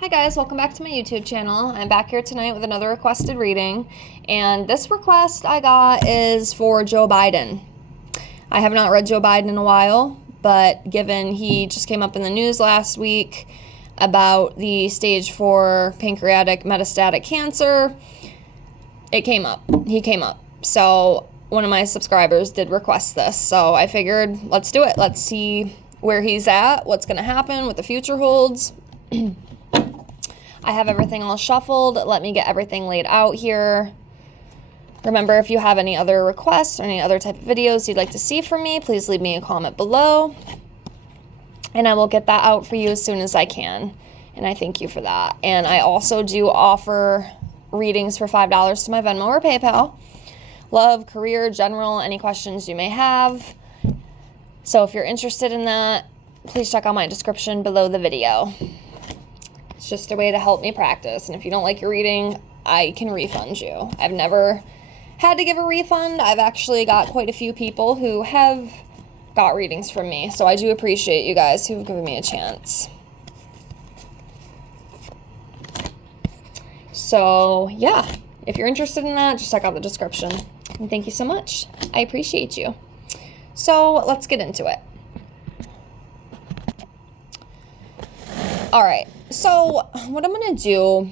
Hi guys, welcome back to my YouTube channel. I'm back here tonight with another requested reading, and this request I got is for Joe Biden. I have not read Joe Biden in a while, but given he just came up in the news last week about the stage 4 pancreatic metastatic cancer, it came up. He came up. So one of my subscribers did request this, so I figured let's do it. Let's see where he's at, what's going to happen, what the future holds. I have everything all shuffled. Let me get everything laid out here. Remember, if you have any other requests or any other type of videos you'd like to see from me, please leave me a comment below. And I will get that out for you as soon as I can. And I thank you for that. And I also do offer readings for $5 to my Venmo or PayPal. Love, career, general, any questions you may have. So if you're interested in that, please check out my description below the video. It's just a way to help me practice. And if you don't like your reading, I can refund you. I've never had to give a refund. I've actually got quite a few people who have got readings from me. So I do appreciate you guys who've given me a chance. So yeah, if you're interested in that, just check out the description. And thank you so much. I appreciate you. So let's get into it. All right. So what I'm going to do,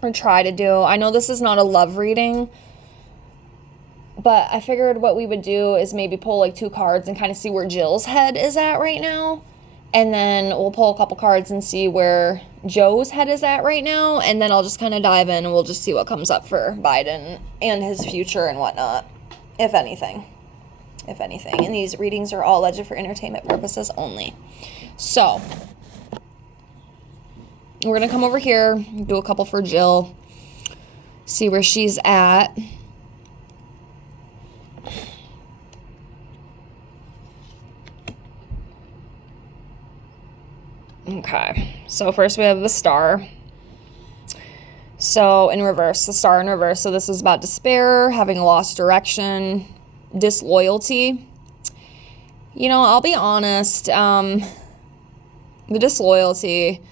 or try to do, I know this is not a love reading, but I figured what we would do is maybe pull like 2 cards and kind of see where Jill's head is at right now. And then we'll pull a couple cards and see where Joe's head is at right now. And then I'll just kind of dive in and we'll just see what comes up for Biden and his future and whatnot, if anything. If anything. And these readings are all alleged for entertainment purposes only. So we're going to come over here, do a couple for Jill, see where she's at. Okay, so first we have the star. So in reverse, the star in reverse. So this is about despair, having lost direction, disloyalty. You know, I'll be honest, the disloyalty,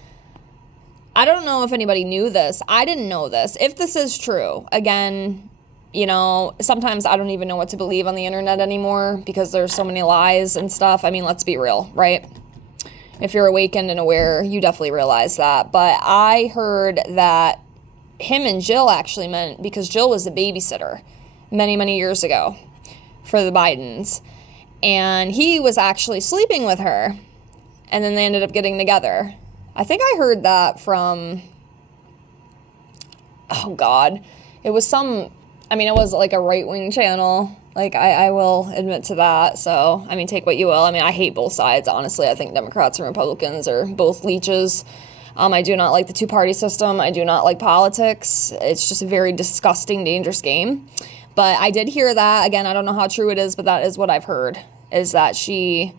I don't know if anybody knew this. I didn't know this. If this is true, again, you know, sometimes I don't even know what to believe on the internet anymore because there's so many lies and stuff. I mean, let's be real, right? If you're awakened and aware, you definitely realize that. But I heard that him and Jill actually met because Jill was a babysitter many, many years ago for the Bidens. And he was actually sleeping with her. And then they ended up getting together. I think I heard that from, oh God, it was some, I mean, it was like a right-wing channel. Like, I will admit to that. So, I mean, take what you will. I mean, I hate both sides, honestly. I think Democrats and Republicans are both leeches. I do not like the two-party system. I do not like politics. It's just a very disgusting, dangerous game. But I did hear that. Again, I don't know how true it is, but that is what I've heard, is that she,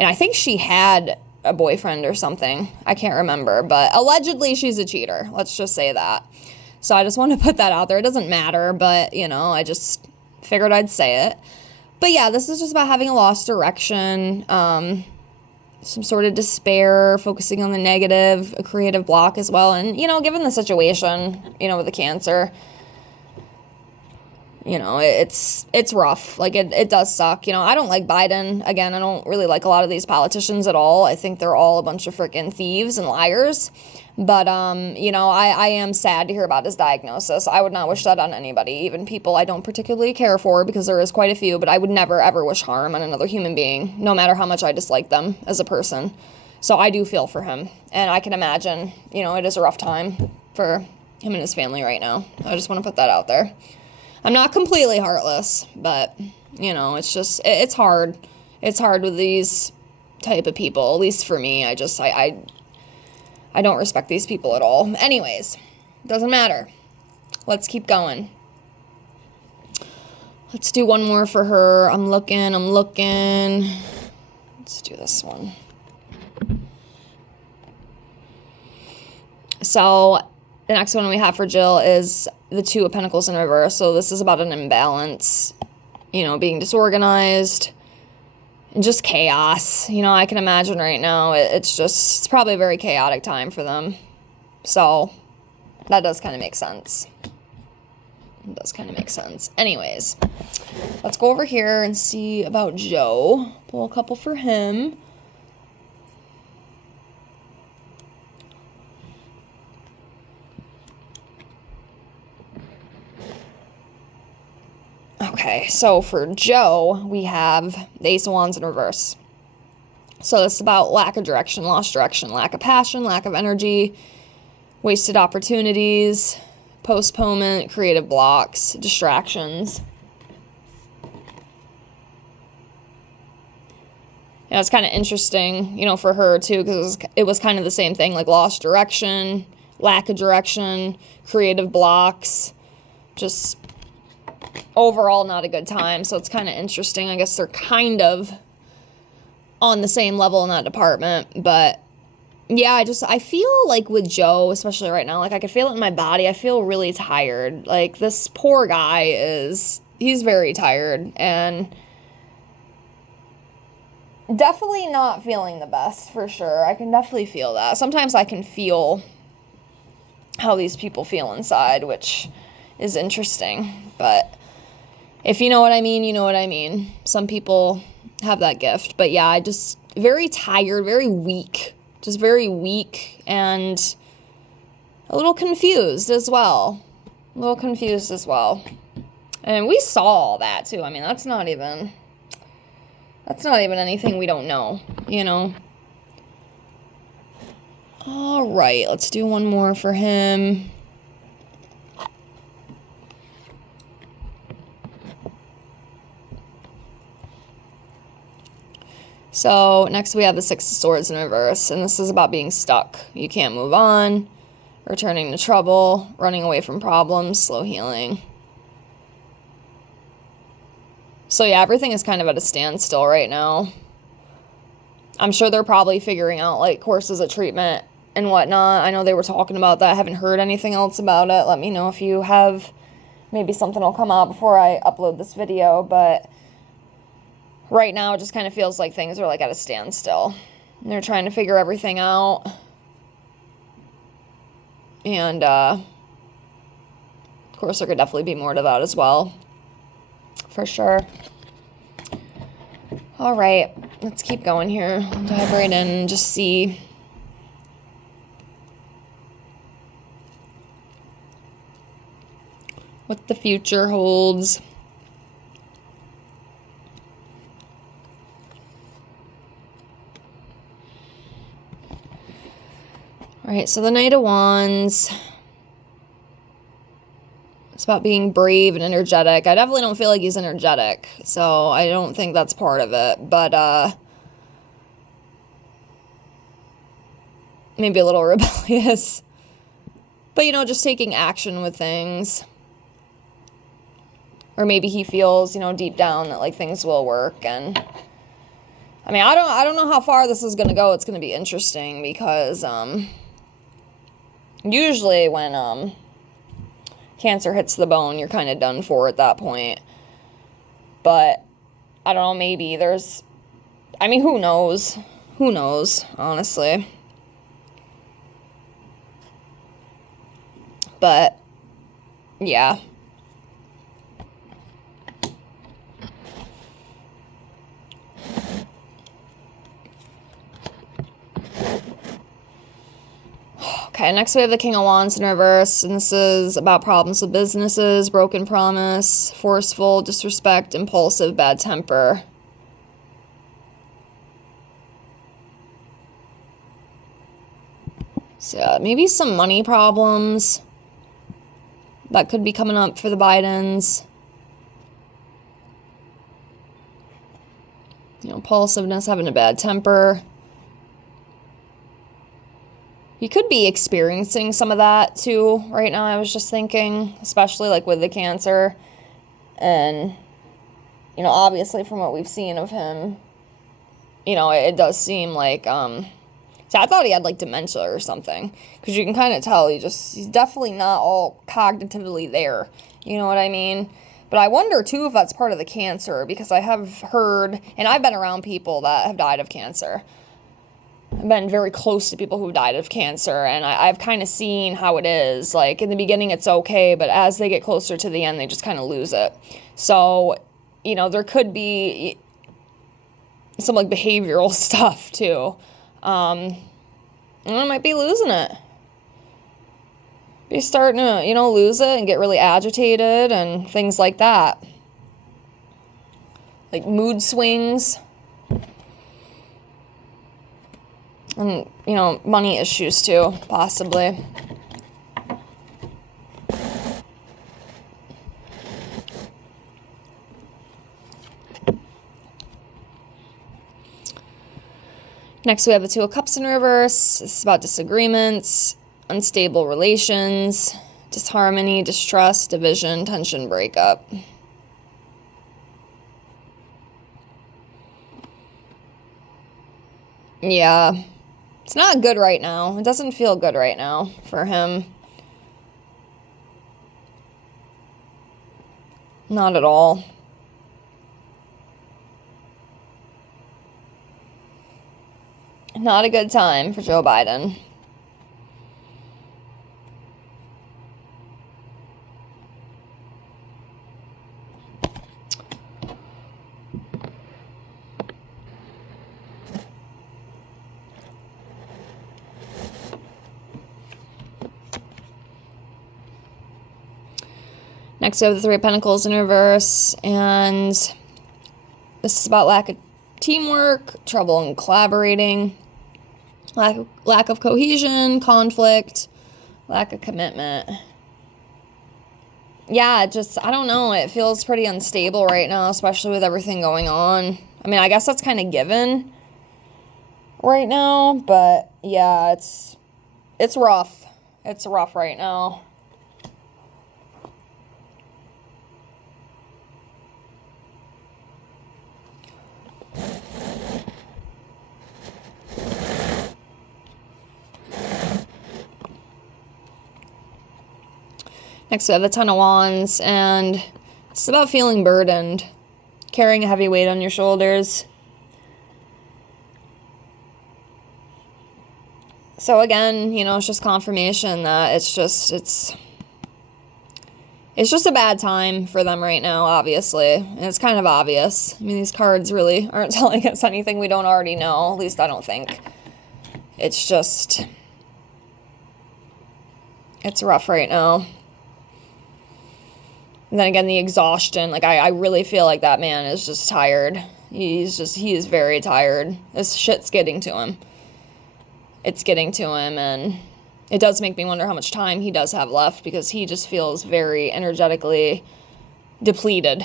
and I think she had a boyfriend or something. I can't remember, but allegedly she's a cheater. Let's just say that. So I just want to put that out there. It doesn't matter, but, you know, I just figured I'd say it. But yeah, this is just about having a lost direction, some sort of despair, focusing on the negative, a creative block as well. And, you know, given the situation, you know, with the cancer, you know, it's rough. Like, it does suck. You know, I don't like Biden. Again, I don't really like a lot of these politicians at all. I think they're all a bunch of freaking thieves and liars. But, you know, I am sad to hear about his diagnosis. I would not wish that on anybody, even people I don't particularly care for, because there is quite a few. But I would never, ever wish harm on another human being, no matter how much I dislike them as a person. So I do feel for him. And I can imagine, you know, it is a rough time for him and his family right now. I just want to put that out there. I'm not completely heartless, but, you know, it's just, it's hard. It's hard with these type of people, at least for me. I don't respect these people at all. Anyways, doesn't matter. Let's keep going. Let's do one more for her. I'm looking. Let's do this one. So the next one we have for Jill is the 2 of Pentacles in reverse. So this is about an imbalance, you know, being disorganized, and just chaos. You know, I can imagine right now it's probably a very chaotic time for them. So that does kind of make sense. It does kind of make sense. Anyways, let's go over here and see about Joe. Pull a couple for him. Okay, so for Joe, we have the Ace of Wands in reverse. So this is about lack of direction, lost direction, lack of passion, lack of energy, wasted opportunities, postponement, creative blocks, distractions. Yeah, it's kind of interesting, you know, for her too, because it was kind of the same thing, like lost direction, lack of direction, creative blocks, just overall not a good time. So it's kind of interesting. I guess they're kind of on the same level in that department. But yeah, I feel like with Joe, especially right now, like I could feel it in my body. I feel really tired. Like this poor guy he's very tired and definitely not feeling the best for sure. I can definitely feel that. Sometimes I can feel how these people feel inside, which is interesting. But if you know what I mean, you know what I mean. Some people have that gift. But yeah, I just very tired, very weak. Just very weak and a little confused as well. And we saw all that too. I mean, that's not even anything we don't know, you know. All right, let's do one more for him. So next we have the Six of Swords in reverse, and this is about being stuck. You can't move on, returning to trouble, running away from problems, slow healing. So yeah, everything is kind of at a standstill right now. I'm sure they're probably figuring out like courses of treatment and whatnot. I know they were talking about that. I haven't heard anything else about it. Let me know if you have. Maybe something will come out before I upload this video, but right now, it just kind of feels like things are like at a standstill. And they're trying to figure everything out. And, of course, there could definitely be more to that as well. For sure. All right, let's keep going here. Dive right in and just see. What the future holds. All right, so the Knight of Wands. It's about being brave and energetic. I definitely don't feel like he's energetic, so I don't think that's part of it. But maybe a little rebellious. But, you know, just taking action with things. Or maybe he feels, you know, deep down that, like, things will work. And, I mean, I don't know how far this is going to go. It's going to be interesting because, usually when, Cancer hits the bone, you're kind of done for at that point. But, I don't know, maybe there's, I mean, who knows? Who knows, honestly. But, yeah. Okay, next we have the King of Wands in reverse, and this is about problems with businesses, broken promise, forceful, disrespect, impulsive, bad temper. So maybe some money problems that could be coming up for the Bidens. You know, impulsiveness, having a bad temper. You could be experiencing some of that too right now, I was just thinking, especially like with the Cancer. And, you know, obviously from what we've seen of him, you know, it does seem like, so I thought he had like dementia or something, because you can kind of tell he's definitely not all cognitively there. You know what I mean? But I wonder, too, if that's part of the cancer, because I have heard, and I've been around people that have died of cancer. I've been very close to people who died of cancer, and I've kind of seen how it is. Like, in the beginning, it's okay, but as they get closer to the end, they just kind of lose it. So, you know, there could be some, like, behavioral stuff, too. And I might be losing it. Be starting to, you know, lose it and get really agitated and things like that. Like mood swings. And, you know, money issues too, possibly. Next, we have the Two of Cups in reverse. This is about disagreements, unstable relations, disharmony, distrust, division, tension, breakup. Yeah. It's not good right now. It doesn't feel good right now for him. Not at all. Not a good time for Joe Biden. Next, we have the Three of Pentacles in reverse, and this is about lack of teamwork, trouble in collaborating, lack of cohesion, conflict, lack of commitment. Yeah, I don't know. It feels pretty unstable right now, especially with everything going on. I mean, I guess that's kind of given right now, but yeah, it's rough. It's rough right now. Next, we have the Ten of Wands, and it's about feeling burdened, carrying a heavy weight on your shoulders. So again, you know, it's just confirmation that it's just a bad time for them right now, obviously. And it's kind of obvious. I mean, these cards really aren't telling us anything we don't already know. At least I don't think. It's rough right now. And then again, the exhaustion. Like, I really feel like that man is just tired. He is very tired. This shit's getting to him. It's getting to him, and it does make me wonder how much time he does have left, because he just feels very energetically depleted.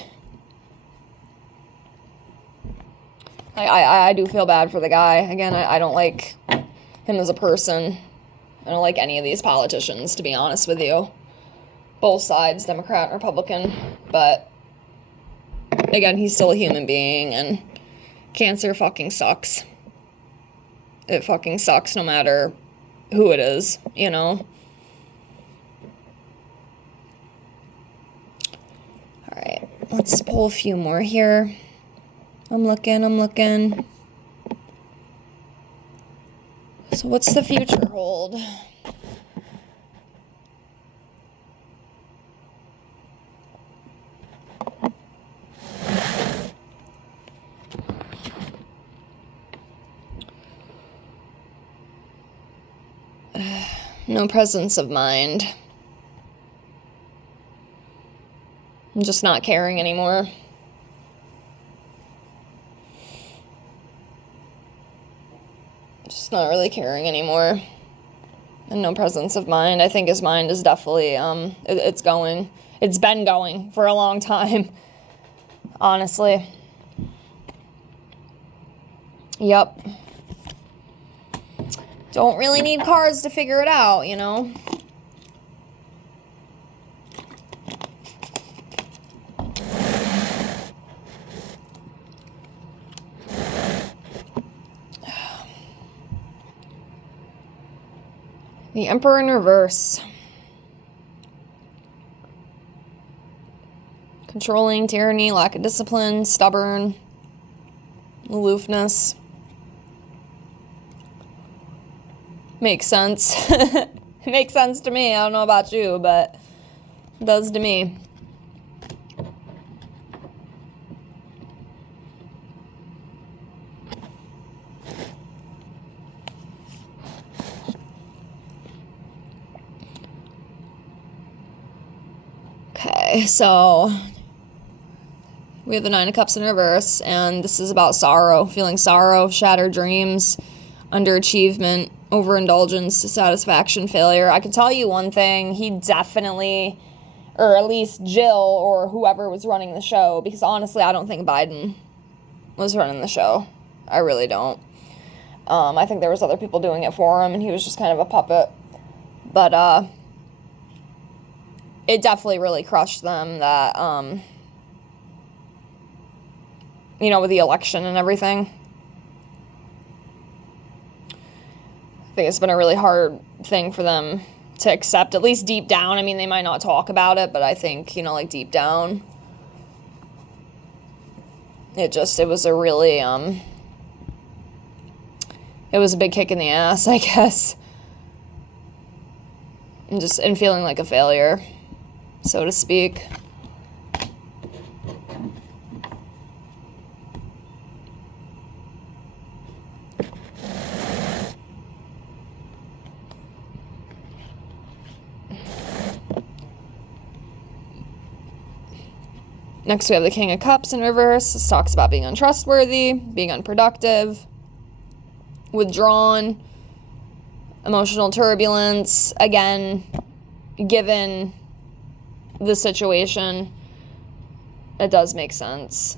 I do feel bad for the guy. Again, I don't like him as a person. I don't like any of these politicians, to be honest with you. Both sides, Democrat and Republican. But again, he's still a human being, and cancer fucking sucks. It fucking sucks no matter who it is, you know? Alright, let's pull a few more here. I'm looking. So what's the future hold? No presence of mind. I'm just not caring anymore. Just not really caring anymore. And no presence of mind. I think his mind is definitely, it's been going for a long time. Honestly. Yep. Don't really need cards to figure it out, you know? The Emperor in reverse. Controlling, tyranny, lack of discipline, stubborn, aloofness. Makes sense. It makes sense to me. I don't know about you, but it does to me. Okay, so we have the Nine of Cups in reverse, and this is about sorrow, feeling sorrow, shattered dreams, underachievement, overindulgence, dissatisfaction, failure. I can tell you one thing, he definitely, or at least Jill or whoever was running the show, because honestly, I don't think Biden was running the show. I really don't. I think there was other people doing it for him, and he was just kind of a puppet. But, it definitely really crushed them that, you know, with the election and everything. I think it's been a really hard thing for them to accept, at least deep down. I mean, they might not talk about it, but I think, you know, like deep down, it was a really, it was a big kick in the ass, I guess. And feeling like a failure, so to speak. Next, we have the King of Cups in reverse. This talks about being untrustworthy, being unproductive, withdrawn, emotional turbulence. Again, given the situation, it does make sense.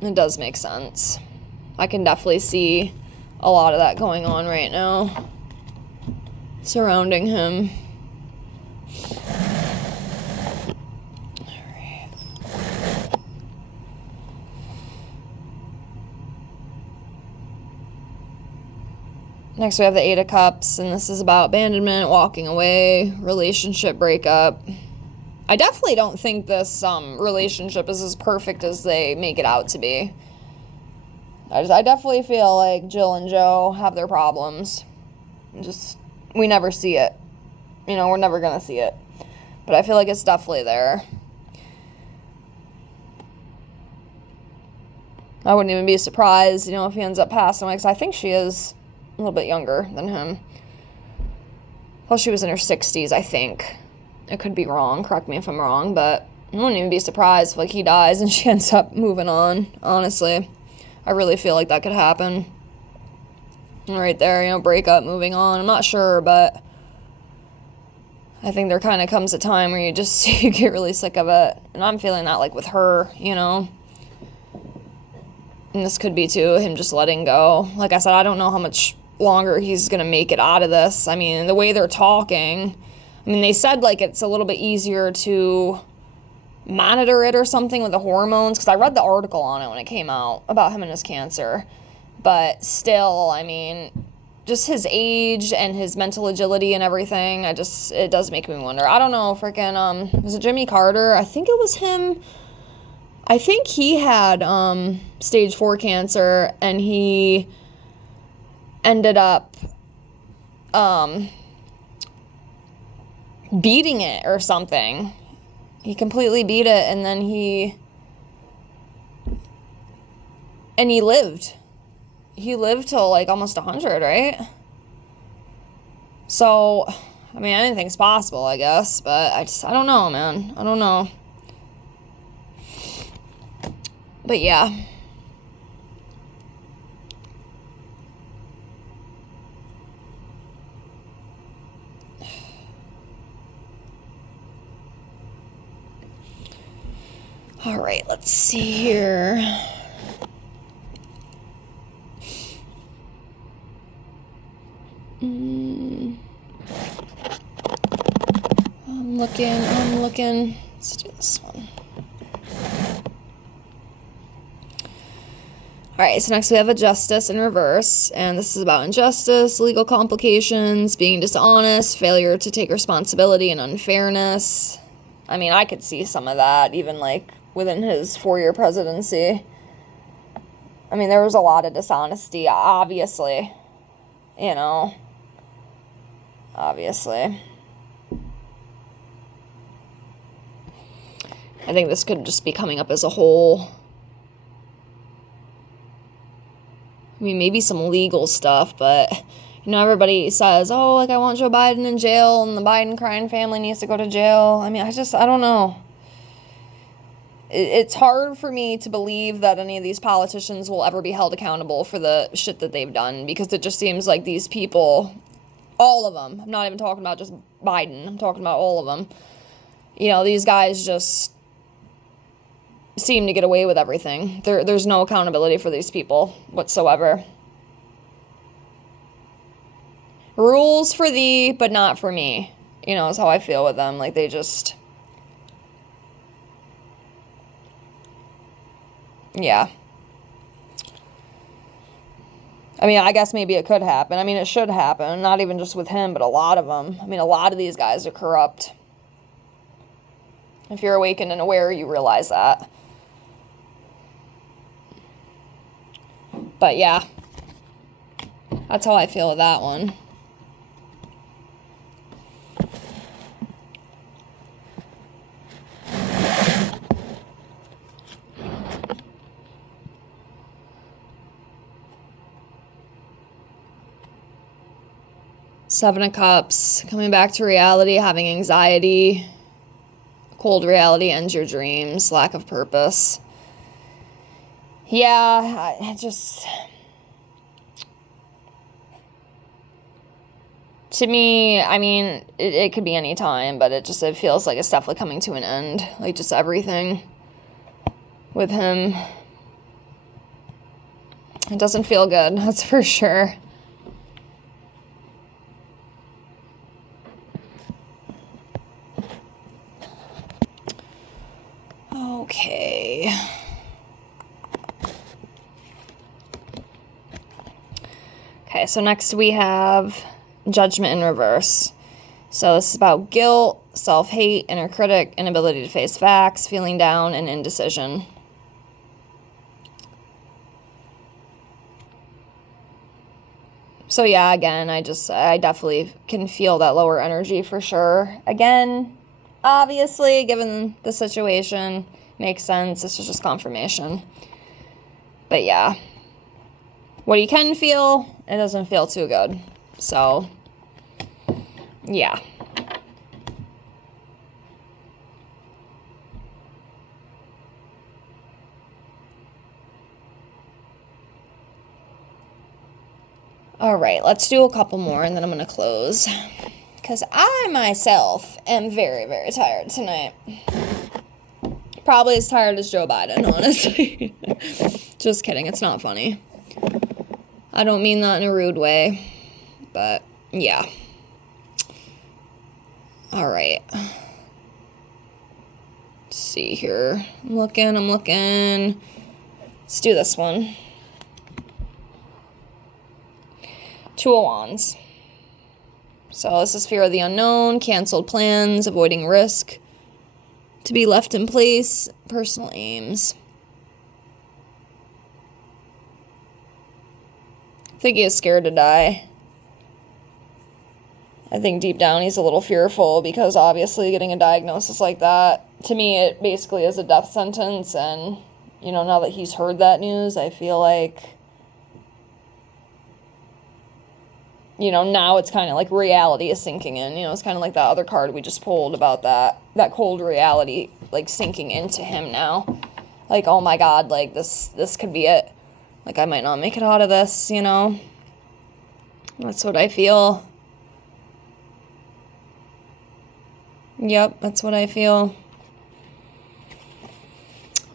It does make sense. I can definitely see a lot of that going on right now surrounding him. Next, we have the Eight of Cups, and this is about abandonment, walking away, relationship breakup. I definitely don't think this relationship is as perfect as they make it out to be. I definitely feel like Jill and Joe have their problems. We never see it. You know, we're never going to see it. But I feel like it's definitely there. I wouldn't even be surprised, you know, if he ends up passing away, because I think she is a little bit younger than him. Well, she was in her 60s, I think. I could be wrong. Correct me if I'm wrong, but I wouldn't even be surprised if, like, he dies and she ends up moving on, honestly. I really feel like that could happen. Right there, you know, break up, moving on. I'm not sure, but I think there kind of comes a time where you get really sick of it. And I'm feeling that, like, with her, you know. And this could be, too, him just letting go. Like I said, I don't know how much longer he's going to make it out of this. I mean, the way they're talking, I mean, they said, like, it's a little bit easier to monitor it or something with the hormones, because I read the article on it when it came out about him and his cancer. But still, I mean, just his age and his mental agility and everything, it does make me wonder. I don't know, freaking, was it Jimmy Carter? I think it was him. I think he had stage 4 cancer, and he ended up beating it or something. He completely beat it, and then he lived. He lived till, like, almost 100, right? So, I mean, anything's possible, I guess, but I don't know, man. I don't know. But yeah. All right, let's see here. I'm looking. Let's do this one. All right, so next we have a Justice in reverse, and this is about injustice, legal complications, being dishonest, failure to take responsibility, and unfairness. I mean, I could see some of that even like within his 4-year presidency. I mean, there was a lot of dishonesty, obviously, you know, obviously. I think this could just be coming up as a whole. I mean, maybe some legal stuff, but, you know, everybody says, oh, like, I want Joe Biden in jail, and the Biden crime family needs to go to jail. I mean, I don't know. It's hard for me to believe that any of these politicians will ever be held accountable for the shit that they've done, because it just seems like these people, all of them, I'm not even talking about just Biden, I'm talking about all of them, you know, these guys just seem to get away with everything. There's no accountability for these people whatsoever. Rules for thee, but not for me, you know, is how I feel with them. Like, they just... Yeah. I mean, I guess maybe it could happen. I mean, it should happen. Not even just with him, but a lot of them. I mean, a lot of these guys are corrupt. If you're awakened and aware, you realize that. But yeah. That's how I feel with that one. Seven of Cups, coming back to reality, having anxiety, cold reality ends your dreams, lack of purpose. Yeah, I just... To me, I mean, it could be any time, but it feels like it's definitely coming to an end. Like, just everything with him. It doesn't feel good, that's for sure. Okay. Okay, so next we have Judgment in reverse. So this is about guilt, self-hate, inner critic, inability to face facts, feeling down, and indecision. So yeah, again, I definitely can feel that lower energy for sure. Again, obviously, given the situation, makes sense. This is just confirmation. But yeah, what you can feel, it doesn't feel too good. So, yeah. All right, let's do a couple more and then I'm going to close. Because I myself am very, very tired tonight. Probably as tired as Joe Biden, honestly. Just kidding, it's not funny. I don't mean that in a rude way. But, yeah. All right. Let's see here. I'm looking. Let's do this one. Two of Wands. So this is fear of the unknown, canceled plans, avoiding risk, to be left in place, personal aims. I think he is scared to die. I think deep down he's a little fearful because obviously getting a diagnosis like that, to me, it basically is a death sentence. And, you know, now that he's heard that news, I feel like, you know, now it's kind of like reality is sinking in. You know, it's kind of like that other card we just pulled about that cold reality, like, sinking into him now. Like, oh my God, like, this could be it. Like, I might not make it out of this, you know? That's what I feel. Yep, that's what I feel.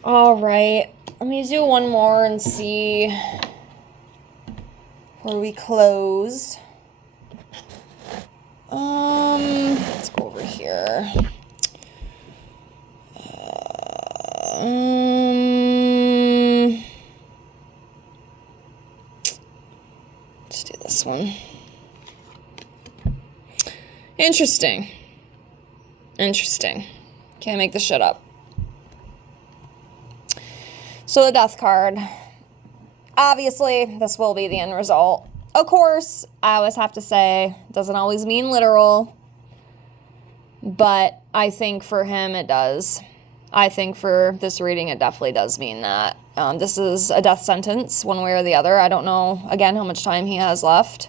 All right, let me do one more and see where we close. Let's go over here. Let's do this one. Interesting. Can't make this shit up. So the death card. Obviously, this will be the end result. Of course, I always have to say, it doesn't always mean literal. But I think for him, it does. I think for this reading, it definitely does mean that. This is a death sentence, one way or the other. I don't know, again, how much time he has left.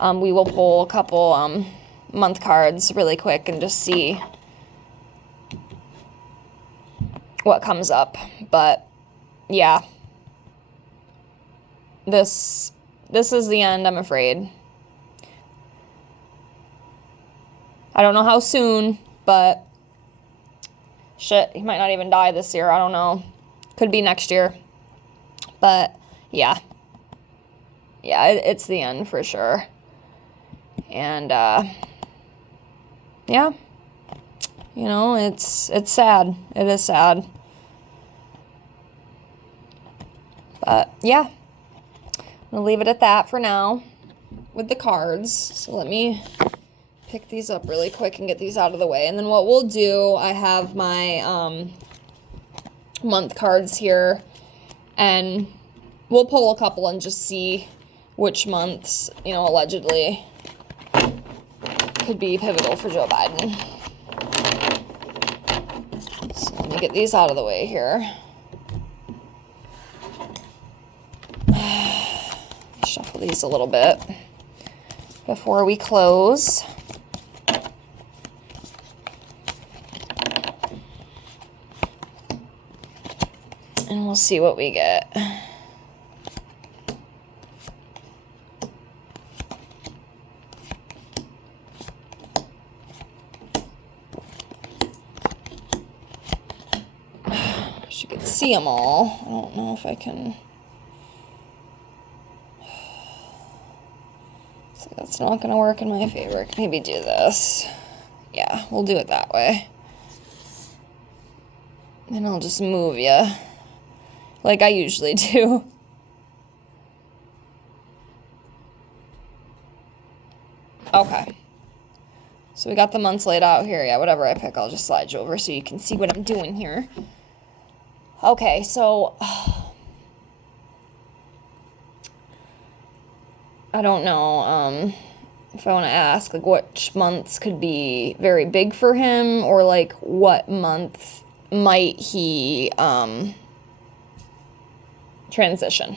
We will pull a couple month cards really quick and just see what comes up. But, yeah. This is the end, I'm afraid. I don't know how soon, but shit, he might not even die this year. I don't know. Could be next year. But, yeah. Yeah, it's the end for sure. And, yeah. You know, it's sad. It is sad. But, yeah. I'm going to leave it at that for now with the cards. So let me pick these up really quick and get these out of the way. And then what we'll do, I have my month cards here. And we'll pull a couple and just see which months, you know, allegedly could be pivotal for Joe Biden. So let me get these out of the way here. Shuffle these a little bit before we close. And we'll see what we get. Wish you could see them all. I don't know if I can. So that's not going to work in my favor. Maybe do this. Yeah, we'll do it that way. And I'll just move you like I usually do. Okay. So we got the months laid out here. Yeah, whatever I pick, I'll just slide you over so you can see what I'm doing here. Okay, so I don't know if I want to ask, like, which months could be very big for him, or, like, what month might he transition.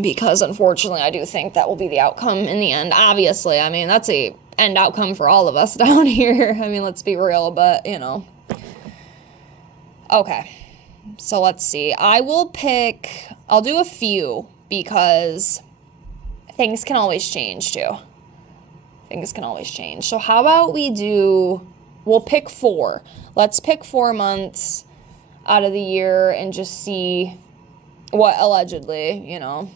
Because, unfortunately, I do think that will be the outcome in the end. Obviously, I mean, that's a end outcome for all of us down here. I mean, let's be real, but, you know. Okay. So let's see. I'll do a few because things can always change too. Things can always change. So how about we'll pick 4. Let's pick 4 months out of the year and just see what allegedly, you know.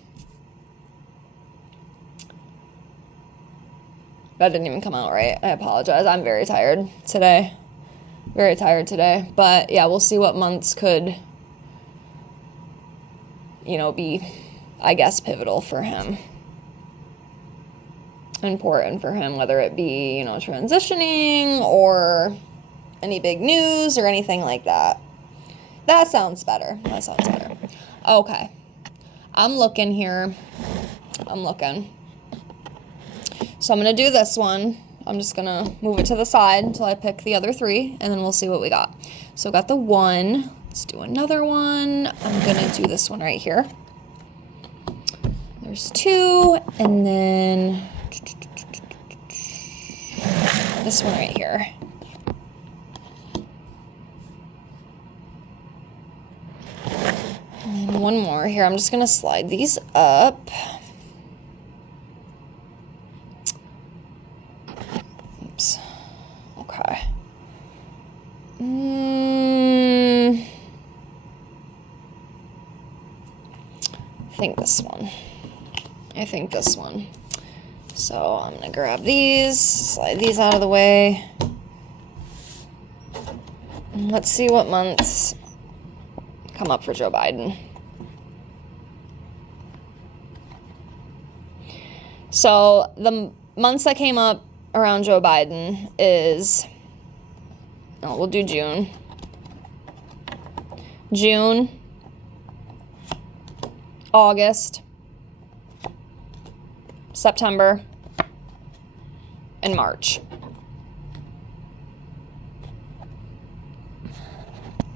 That didn't even come out right. I apologize. I'm very tired today. Very tired today. But yeah, we'll see what months could, you know, be, I guess, pivotal for him. Important for him, whether it be, you know, transitioning or any big news or anything like that. That sounds better. That sounds better. Okay. I'm looking here. I'm looking. So I'm going to do this one. I'm just going to move it to the side until I pick the other 3, and then we'll see what we got. So I got the 1. Let's do another one. I'm going to do this one right here. There's 2, and then this one right here. And then one more here. I'm just going to slide these up. Oops. Okay. I think this one. So I'm going to grab these, slide these out of the way. And let's see what months come up for Joe Biden. So the months that came up around Joe Biden is, oh, we'll do June. June, August, September, and March.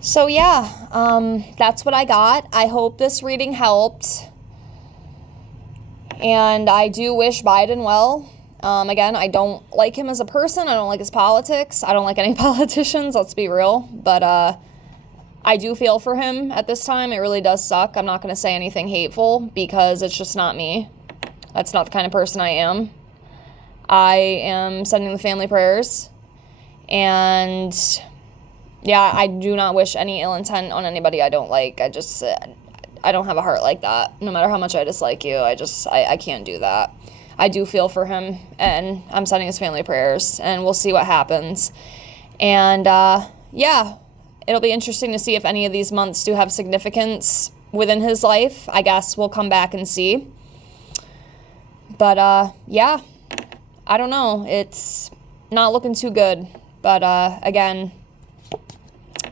So yeah, that's what I got. I hope this reading helped. And I do wish Biden well. Again, I don't like him as a person. I don't like his politics. I don't like any politicians, let's be real. But I do feel for him at this time. It really does suck. I'm not going to say anything hateful because it's just not me. That's not the kind of person I am. I am sending the family prayers. And yeah, I do not wish any ill intent on anybody I don't like. I don't have a heart like that. No matter how much I dislike you, I can't do that. I do feel for him, and I'm sending his family prayers, and we'll see what happens. And yeah, it'll be interesting to see if any of these months do have significance within his life. I guess we'll come back and see. But yeah, I don't know. It's not looking too good. But again,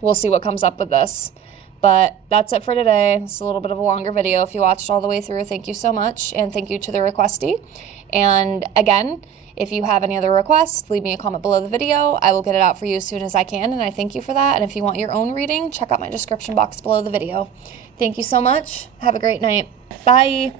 we'll see what comes up with this. But that's it for today. It's a little bit of a longer video. If you watched all the way through, thank you so much. And thank you to the requestee. And again, if you have any other requests, leave me a comment below the video. I will get it out for you as soon as I can. And I thank you for that. And if you want your own reading, check out my description box below the video. Thank you so much. Have a great night. Bye.